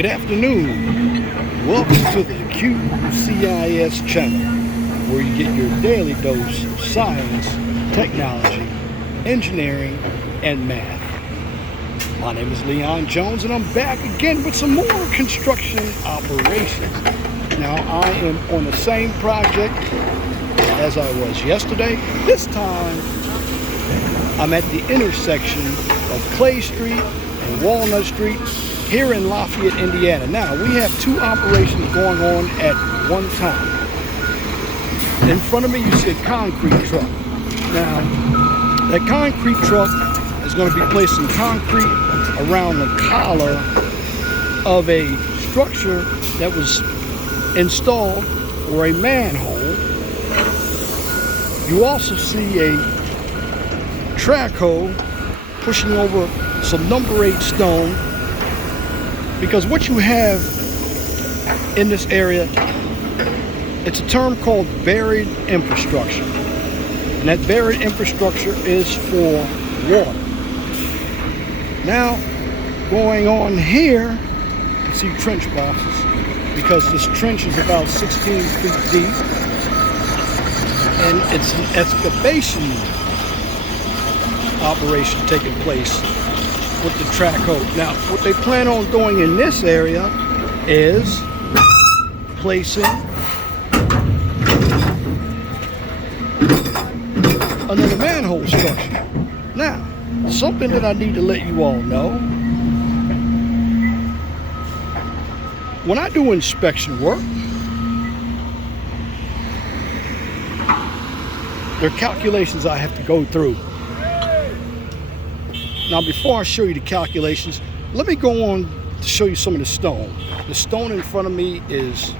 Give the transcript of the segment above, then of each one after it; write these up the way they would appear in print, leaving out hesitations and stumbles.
Good afternoon. Welcome to the QCIS channel, where you get your daily dose of science, technology, engineering, and math. My name is Leon Jones, and I'm back again with some more construction operations. Now, I am on the same project as I was yesterday. This time, I'm at the intersection of Clay Street and Walnut Street here in Lafayette, Indiana. Now, we have two operations going on at one time. In front of me, you see a concrete truck. Now, that concrete truck is going to be placing concrete around the collar of a structure that was installed for a manhole. You also see a track hoe pushing over some number 8 stone, because what you have in this area, it's a term called buried infrastructure, and that buried infrastructure is for water. Now, going on here, you see trench boxes, because this trench is about 16 feet deep, and it's an excavation operation taking place with the track hoe. Now, what they plan on doing in this area is placing another manhole structure. Now, something that I need to let you all know: when I do inspection work, there are calculations I have to go through. Now, before I show you the calculations, let me go on to show you some of the stone. The stone in front of me is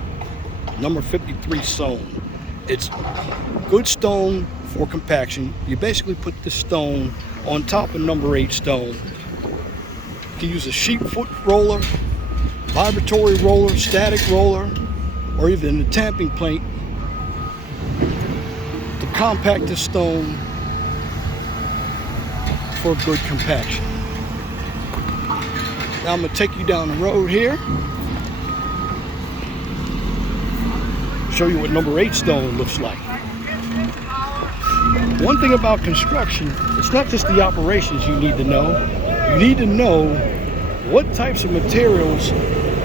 number 53 stone. It's good stone for compaction. You basically put this stone on top of number 8 stone. You can use a sheep foot roller, vibratory roller, static roller, or even a tamping plate to compact the stone for good compaction. Now I'm going to take you down the road here, show you what number 8 stone looks like. One thing about construction, it's not just the operations you need to know. You need to know what types of materials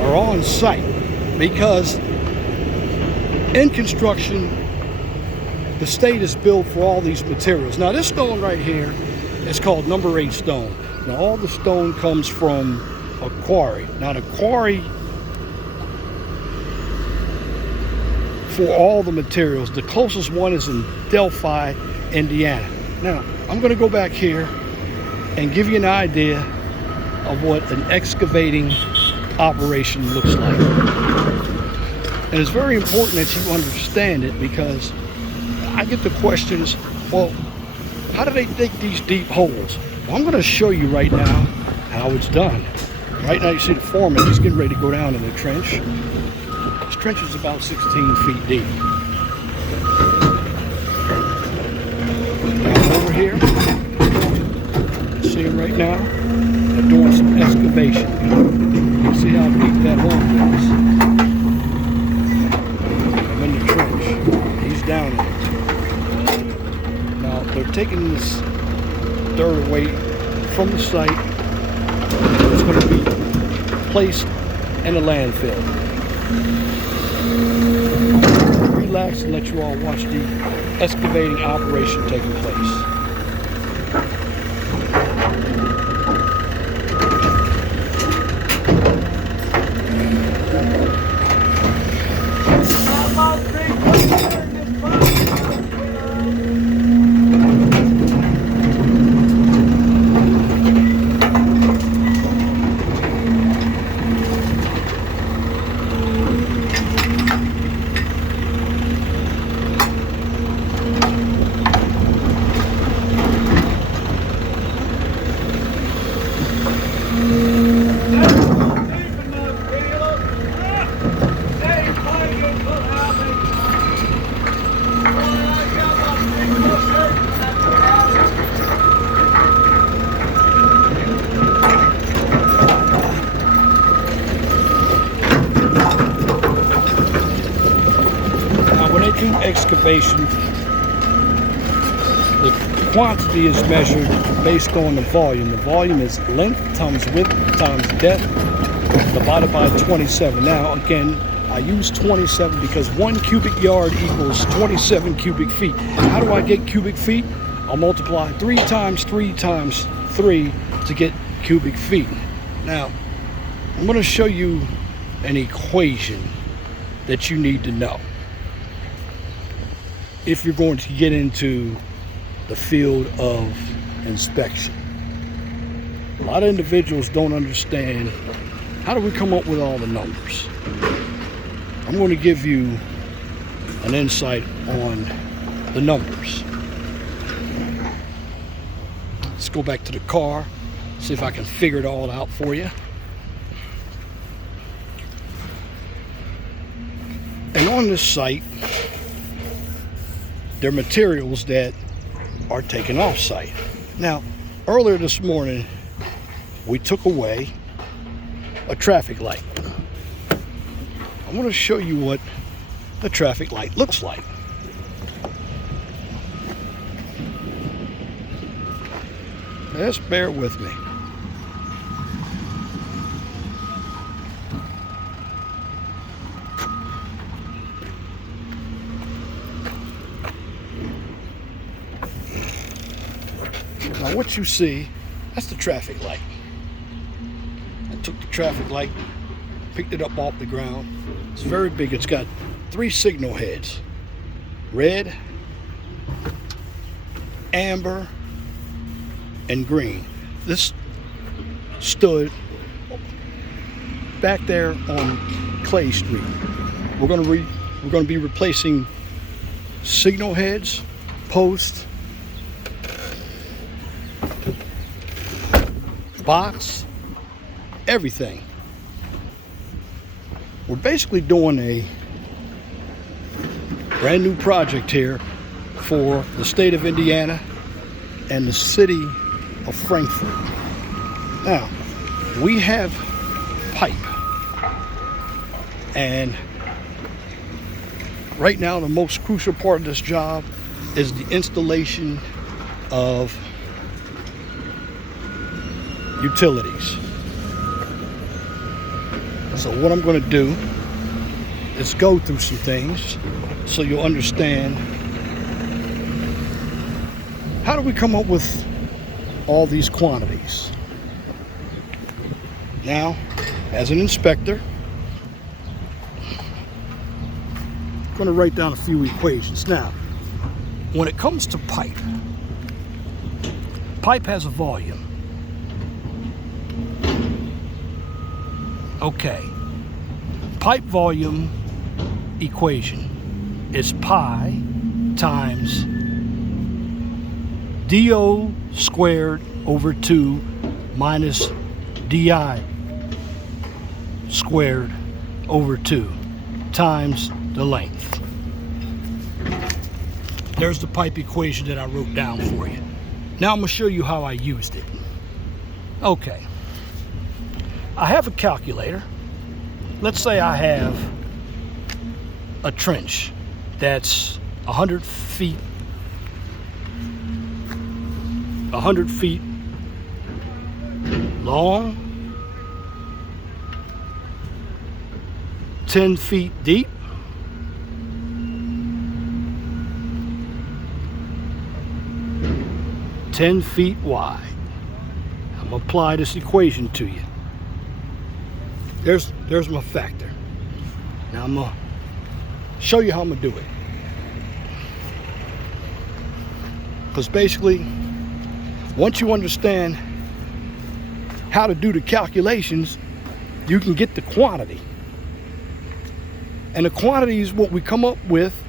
are on site, because in construction, the state is billed for all these materials. Now, this stone right here, it's called number 8 stone. Now, all the stone comes from a quarry. Now, the quarry for all the materials, the closest one is in Delphi, Indiana. Now, I'm going to go back here and give you an idea of what an excavating operation looks like. And it's very important that you understand it, because I get the questions, well, how do they dig these deep holes? Well, I'm going to show you right now how it's done. Right now you see the foreman, he's getting ready to go down in the trench. This trench is about 16 feet deep. Down over here, you see him right now, they're doing some excavation. You see how deep that hole goes. I'm in the trench, he's down in it. Now, they're taking this dirt away from the site. It's going to be placed in a landfill. Relax and let you all watch the excavating operation taking place. excavation, the quantity is measured based on the volume. The volume is length times width times depth divided by 27. Now, again, I use 27 because 1 cubic yard equals 27 cubic feet. How do I get cubic feet? I'll multiply 3 times 3 times 3 to get cubic feet. Now, I'm going to show you an equation that you need to know if you're going to get into the field of inspection. A lot of individuals don't understand, how do we come up with all the numbers? I'm going to give you an insight on the numbers. Let's go back to the car, see if I can figure it all out for you. And on this site, there are materials that are taken off site. Now, earlier this morning, we took away a traffic light. I want to show you what the traffic light looks like. Just bear with me. Now what you see, that's the traffic light. I took the traffic light, picked it up off the ground. It's very big. It's got 3 signal heads. Red, amber, and green. This stood back there on Clay Street. We're going to be replacing signal heads, posts, box, everything. We're basically doing a brand new project here for the state of Indiana and the city of Frankfurt. Now, we have pipe, and right now the most crucial part of this job is the installation of utilities. So what I'm going to do is go through some things so you'll understand how do we come up with all these quantities. Now, as an inspector, I'm going to write down a few equations. Now, when it comes to pipe has a volume. Okay, pipe volume equation is pi times DO squared over 2 minus DI squared over 2 times the length. There's the pipe equation that I wrote down for you. Now I'm going to show you how I used it. Okay. I have a calculator. Let's say I have a trench that's 100 feet long, 10 feet deep, 10 feet wide. I'm gonna apply this equation to you. There's my factor. Now I'm gonna show you how I'm gonna do it. Because basically, once you understand how to do the calculations, you can get the quantity. And the quantity is what we come up with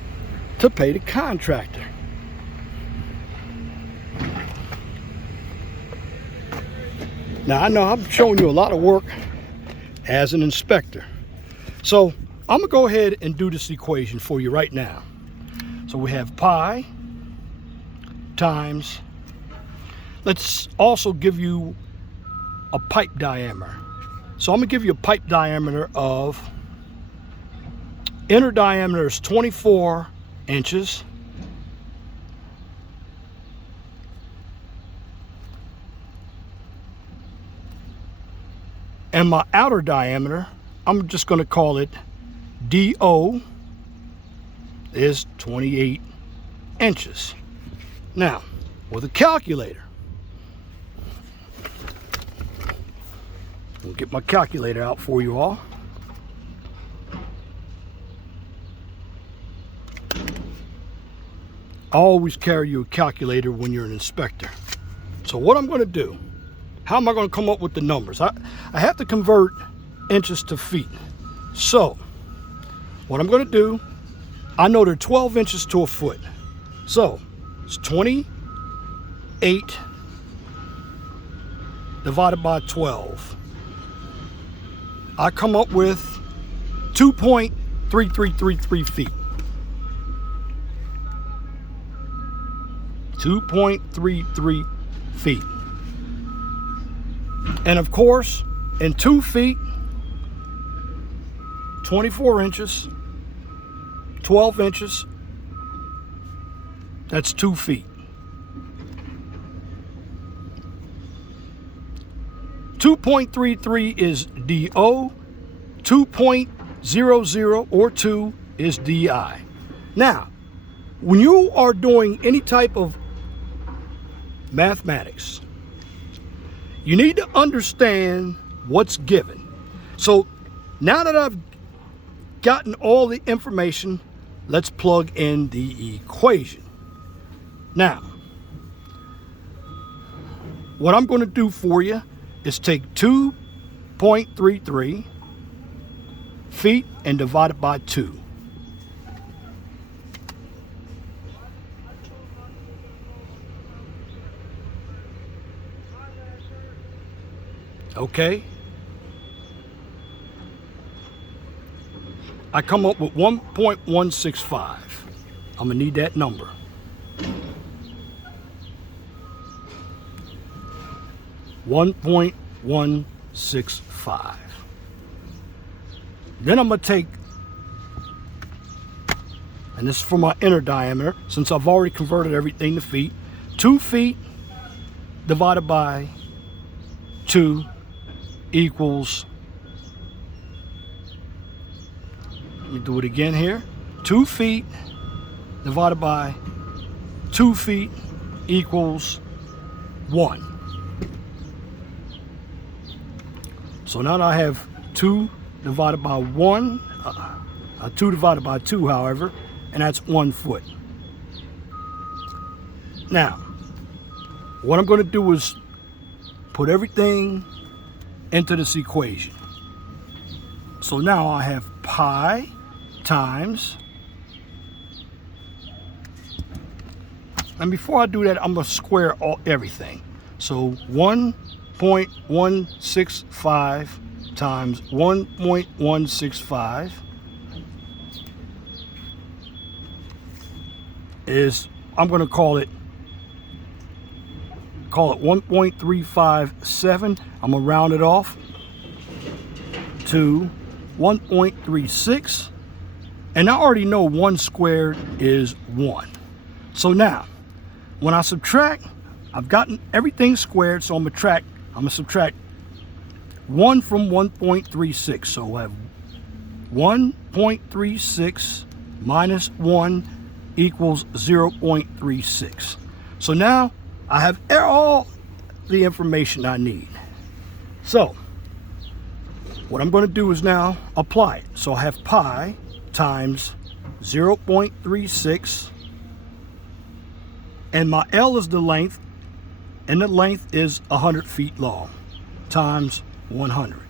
to pay the contractor. Now I know I'm showing you a lot of work as an inspector. So I'm gonna go ahead and do this equation for you right now. So we have pi times, let's also give you a pipe diameter. So I'm gonna give you a pipe diameter of, inner diameter is 24 inches. And my outer diameter, I'm just going to call it DO, is 28 inches. Now, with a calculator, I'll get my calculator out for you all. Always carry your calculator when you're an inspector. So what I'm going to do, how am I going to come up with the numbers? I have to convert inches to feet. So what I'm going to do, I know they're 12 inches to a foot. So it's 28 divided by 12. I come up with 2.3333 feet. 2.33 feet. And of course, in 2 feet, 24 inches, 12 inches, that's 2 feet. 2.33 is DO, 2.00 or 2 is DI. Now, when you are doing any type of mathematics, you need to understand what's given. So now that I've gotten all the information, let's plug in the equation. Now, what I'm going to do for you is take 2.33 feet and divide it by 2. Okay. I come up with 1.165. I'm going to need that number. $1.165. Then I'm going to take, and this is for my inner diameter, since I've already converted everything to feet, 2 feet divided by 2 equals, let me do it again here, 2 feet divided by 2 feet equals 1. So now that I have 2 divided by 1, 2 divided by 2, however, and that's 1 foot. Now, what I'm going to do is put everything into this equation. So now I have pi times, and before I do that, I'm going to square everything. So 1.165 times 1.165 is, I'm going to call it 1.357. I'm going to round it off to 1.36. And I already know 1 squared is 1. So now, when I subtract, I've gotten everything squared, so I'm going to subtract 1 from 1.36. So I have 1.36 minus 1 equals 0.36. So now I have all the information I need. So what I'm going to do is now apply it. So I have pi times 0.36, and my L is the length, and the length is 100 feet long, times 100.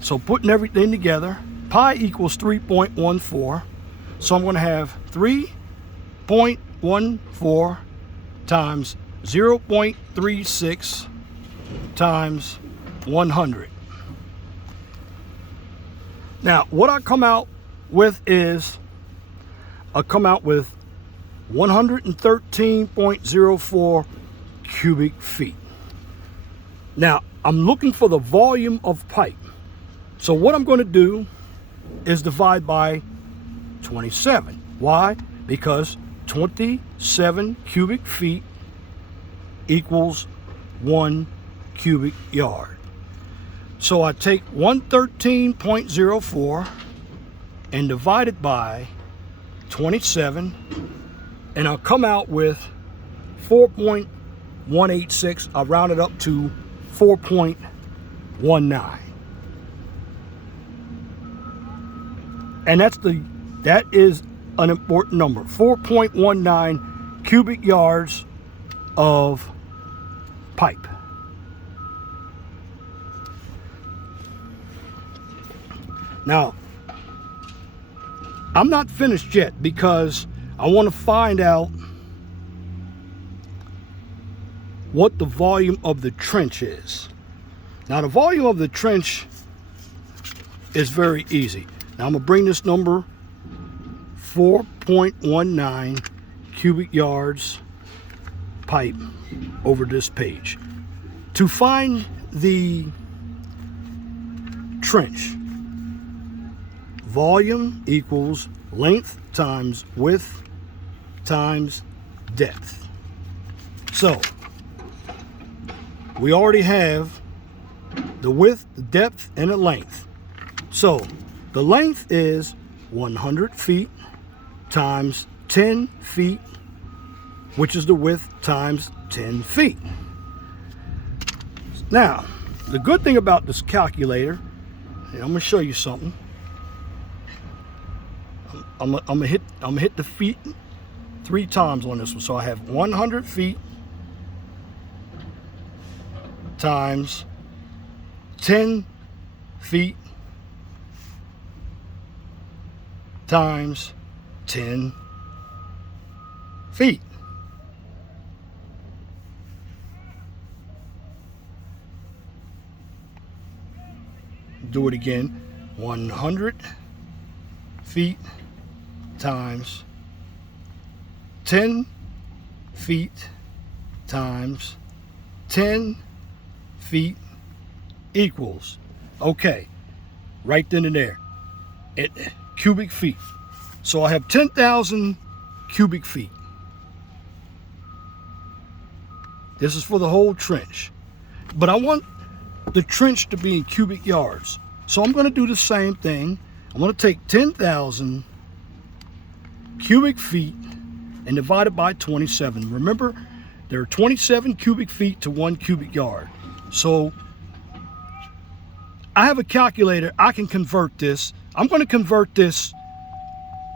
So putting everything together, pi equals 3.14. So I'm going to have 3.14 times 0.36 times 100. Now, what I come out with is, I come out with 113.04 cubic feet. Now, I'm looking for the volume of pipe. So what I'm going to do is divide by 27. Why? Because 27 cubic feet equals 1 cubic yard. So I take 113.04 and divide it by 27, and I'll come out with 4.186. I'll round it up to 4.19. And that is an important number. 4.19 cubic yards of pipe. Now, I'm not finished yet because I want to find out what the volume of the trench is. Now, the volume of the trench is very easy. Now, I'm going to bring this number 4.19 cubic yards pipe over this page. To find the trench, volume equals length times width times depth. So we already have the width, the depth, and the length. So the length is 100 feet times 10 feet, which is the width times 10 feet. Now, the good thing about this calculator, and I'm going to show you something. I'm gonna hit the feet 3 times on this one. So I have 100 feet times 10 feet times 10 feet. Do it again. 100 feet times 10 feet times 10 feet equals, okay, right then and there, cubic feet. So I have 10,000 cubic feet. This is for the whole trench, but I want the trench to be in cubic yards. So I'm going to do the same thing. I'm going to take 10,000 cubic feet and divide it by 27. Remember, there are 27 cubic feet to 1 cubic yard. So I have a calculator. I can convert this. I'm going to convert this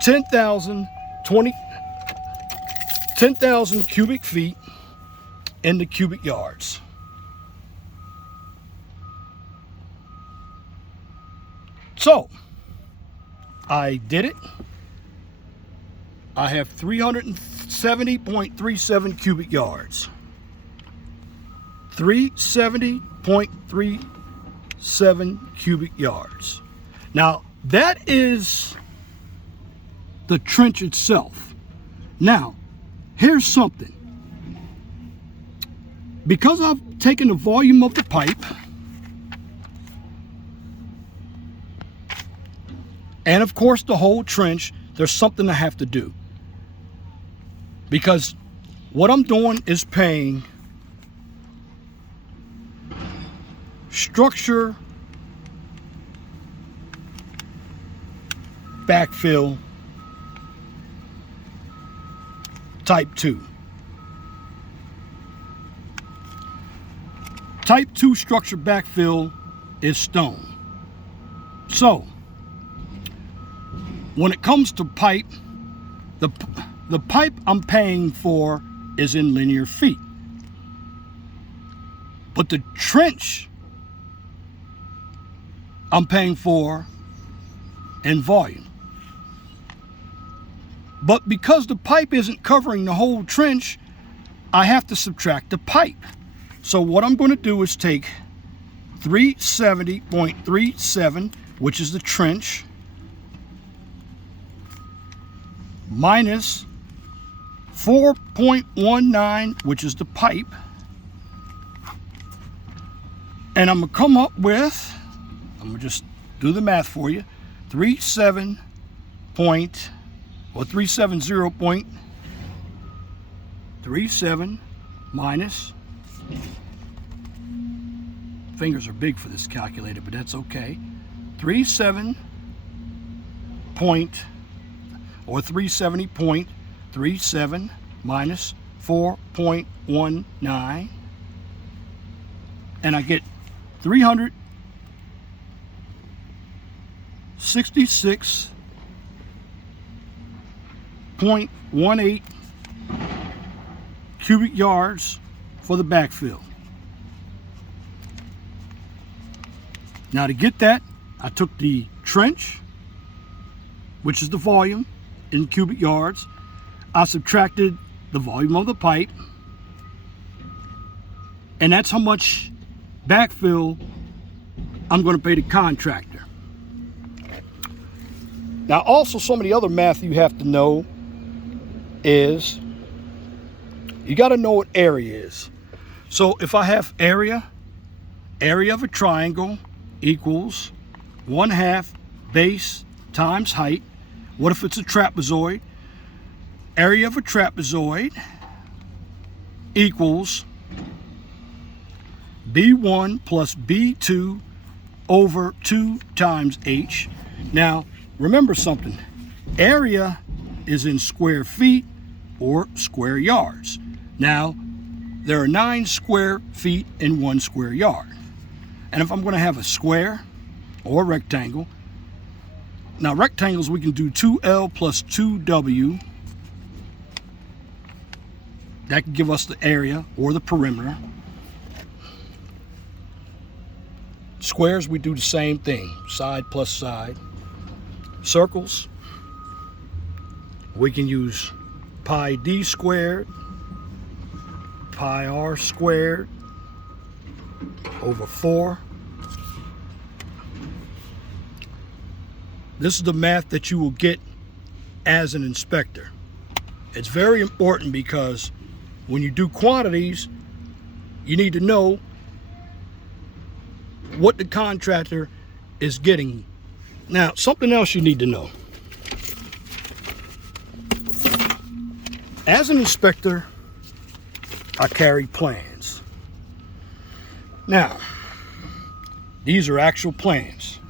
10,000 cubic feet into cubic yards. So I did it. I have 370.37 cubic yards. 370.37 cubic yards. Now, that is the trench itself. Now, here's something. Because I've taken the volume of the pipe and of course the whole trench, there's something I have to do. Because what I'm doing is paying structure backfill type 2. Type 2 structure backfill is stone. So when it comes to pipe, the pipe I'm paying for is in linear feet. But the trench I'm paying for in volume. But because the pipe isn't covering the whole trench, I have to subtract the pipe. So what I'm going to do is take 370.37, which is the trench, minus 4.19, which is the pipe, and I'm going to come up with, I'm going to just do the math for you, 370.37 or 370.37 minus, fingers are big for this calculator, but that's okay, 370.37 minus 4.19, and I get 366.18 cubic yards for the backfill. Now to get that, I took the trench, which is the volume in cubic yards. I subtracted the volume of the pipe, and that's how much backfill I'm going to pay the contractor. Now also, some of the other math you have to know is you got to know what area is. So if I have area of a triangle equals 1/2 base times height. What if it's a trapezoid? Area of a trapezoid equals B1 plus B2 over 2 times H. Now, remember something. Area is in square feet or square yards. Now, there are 9 square feet in 1 square yard. And if I'm going to have a square or a rectangle, now rectangles we can do 2L plus 2W. That can give us the area or the perimeter. Squares, we do the same thing, side plus side. Circles, we can use pi d squared, pi r squared over 4. This is the math that you will get as an inspector. It's very important because when you do quantities, you need to know what the contractor is getting. Now, something else you need to know. As an inspector, I carry plans. Now, these are actual plans.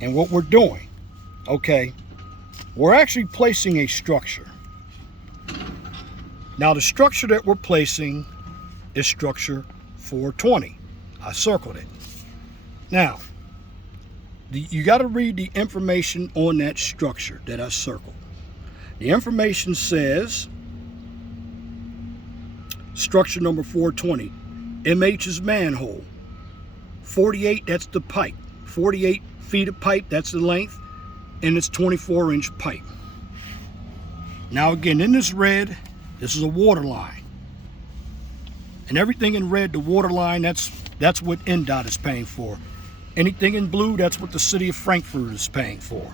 And what we're doing, okay, we're actually placing a structure. Now, the structure that we're placing is structure 420. I circled it. Now, you got to read the information on that structure that I circled. The information says structure number 420. MH is manhole. 48, that's the pipe. 48 feet of pipe, that's the length, and it's 24-inch pipe. Now again, in this red, this is a water line. And everything in red, the water line, that's what NDOT is paying for. Anything in blue, that's what the city of Frankfurt is paying for.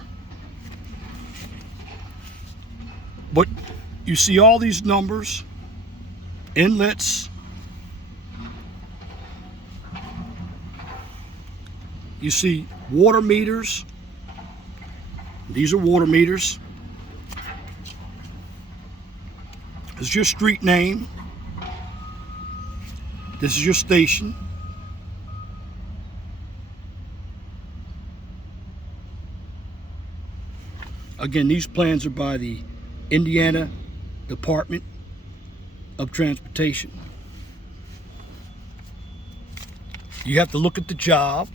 But you see all these numbers, inlets, you see water meters. These are water meters. This is your street name. This is your station. Again, these plans are by the Indiana Department of Transportation. You have to look at the job.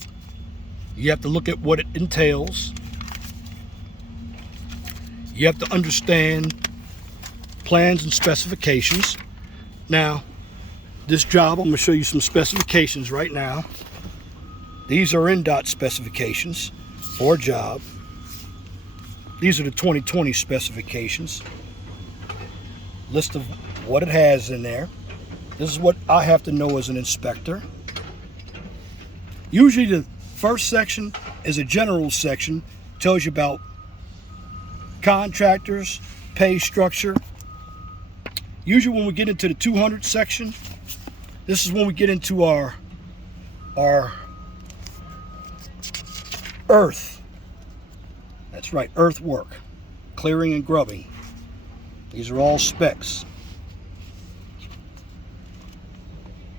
You have to look at what it entails. You have to understand plans and specifications. Now, this job, I'm going to show you some specifications right now. These are NDOT specifications for a job. These are the 2020 specifications. List of what it has in there. This is what I have to know as an inspector. Usually the first section is a general section. Tells you about contractors, pay structure. Usually when we get into the 200 section, this is when we get into our earth. That's right, earth work. clearing and grubbing. These are all specs.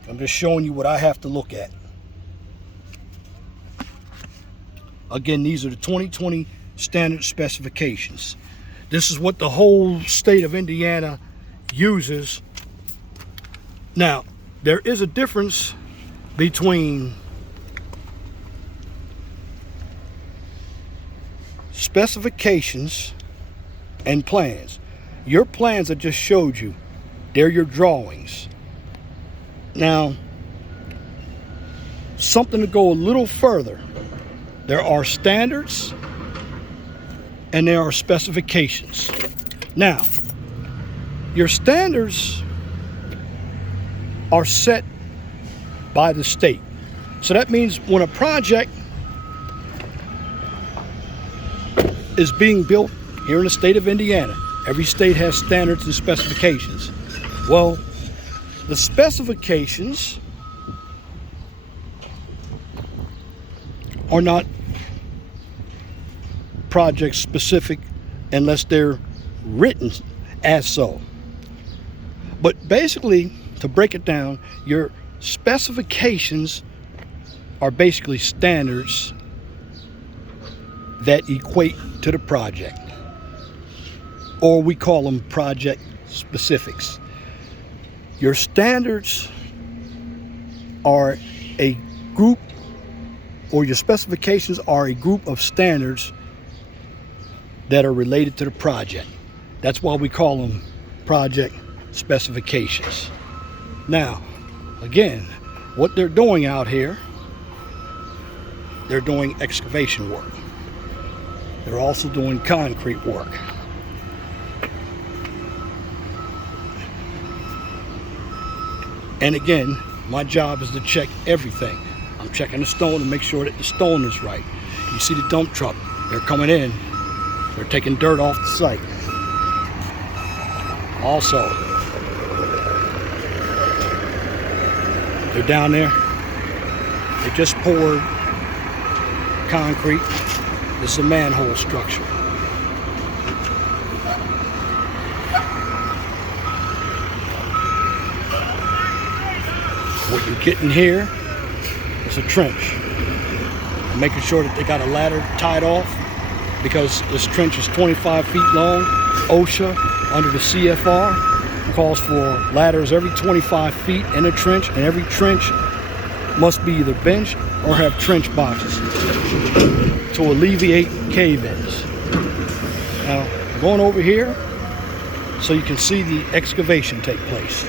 I'm just showing you what I have to look at. Again, these are the 2020 standard specifications. This is what the whole state of Indiana uses. Now, there is a difference between specifications and plans. Your plans I just showed you, they're your drawings. Now, something to go a little further. There are standards and there are specifications. Now, your standards are set by the state. So that means when a project is being built here in the state of Indiana, every state has standards and specifications. Well, the specifications are not project specific unless they're written as so. But basically, to break it down, your specifications are basically standards that equate to the project, or we call them project specifics. Your standards are a group, or your specifications are a group of standards that are related to the project. That's why we call them project specifications. Now, again, what they're doing out here, they're doing excavation work. They're also doing concrete work. And again, my job is to check everything. I'm checking the stone to make sure that the stone is right. You see the dump truck, they're coming in. They're taking dirt off the site. Also, they're down there. They just poured concrete. This is a manhole structure. What you're getting here is a trench. I'm making sure that they got a ladder tied off, because this trench is 25 feet long. OSHA, under the CFR, calls for ladders every 25 feet in a trench, and every trench must be either benched or have trench boxes to alleviate cave-ins. Now, going over here so you can see the excavation take place.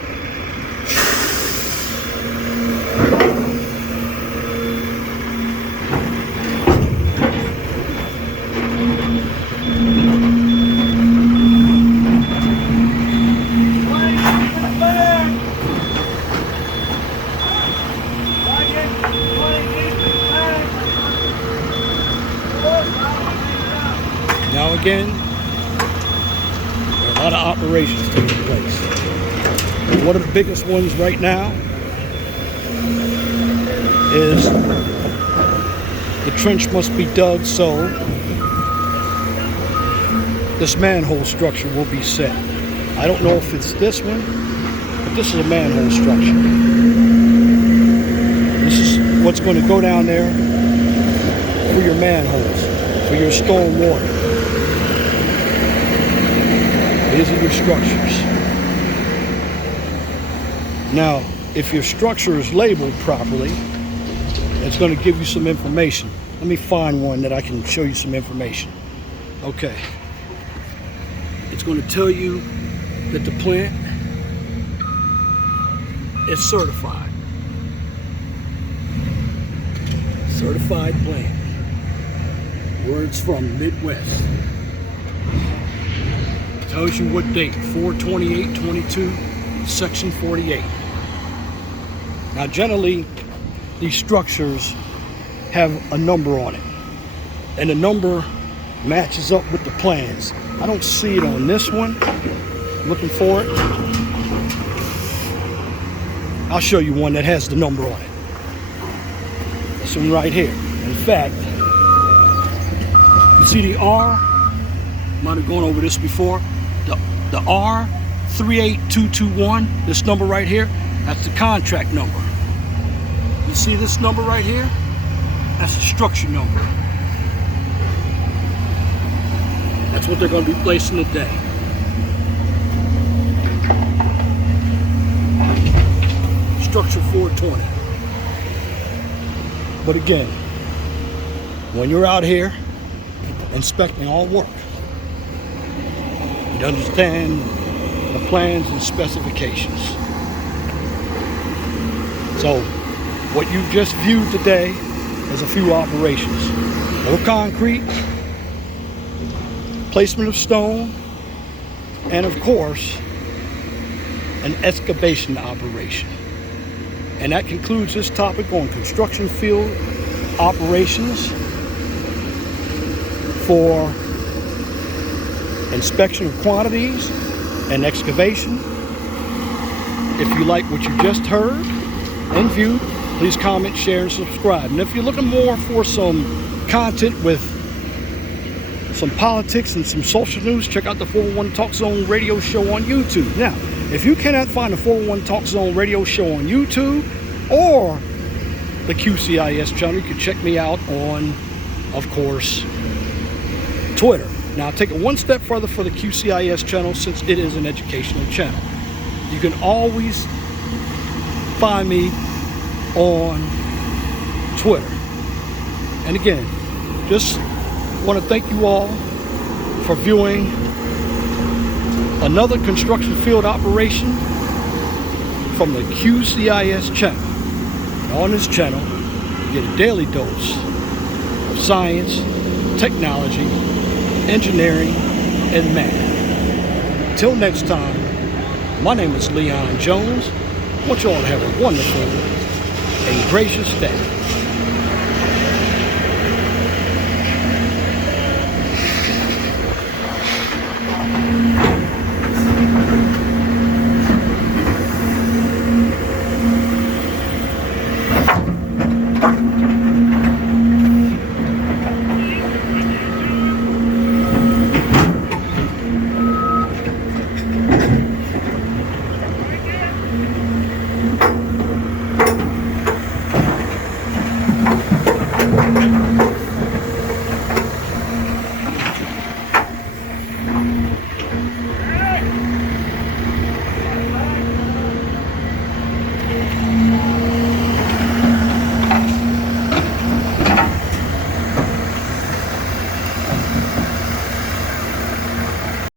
Now again, there are a lot of operations taking place. One of the biggest ones right now is the trench must be dug so this manhole structure will be set. I don't know if it's this one, but this is a manhole structure. This is what's going to go down there for your manholes, for your storm water. These are your structures. Now, if your structure is labeled properly, it's going to give you some information. Let me find one that I can show you some information. Okay. It's going to tell you that the plant is certified. Certified plant. Where it's from, Midwest. Tells you what date, 4/28/22, section 48. Now generally, these structures have a number on it, and the number matches up with the plans. I don't see it on this one. I'm looking for it. I'll show you one that has the number on it. This one right here. In fact, you see the R Might have gone over this before. The R38221, this number right here, that's the contract number. You see this number right here? That's the structure number. That's what they're going to be placing today. Structure 420. But again, when you're out here inspecting all work, you understand the plans and specifications. So what you just viewed today is a few operations. No concrete, placement of stone, and of course, an excavation operation. And that concludes this topic on construction field operations for inspection of quantities and excavation. If you like what you just heard and viewed, please comment, share, and subscribe. And if you're looking more for some content with some politics and some social news, check out the 401 Talk Zone radio show on YouTube. Now, if you cannot find the 401 Talk Zone radio show on YouTube or the QCIS channel, you can check me out on, of course, Twitter. Now, take it one step further for the QCIS channel, since it is an educational channel. You can always find me on Twitter. And again, just want to thank you all for viewing another construction field operation from the QCIS channel. And on this channel, you get a daily dose of science, technology, engineering, and math. Until next time, my name is Leon Jones. I want you all to have a wonderful and gracious day.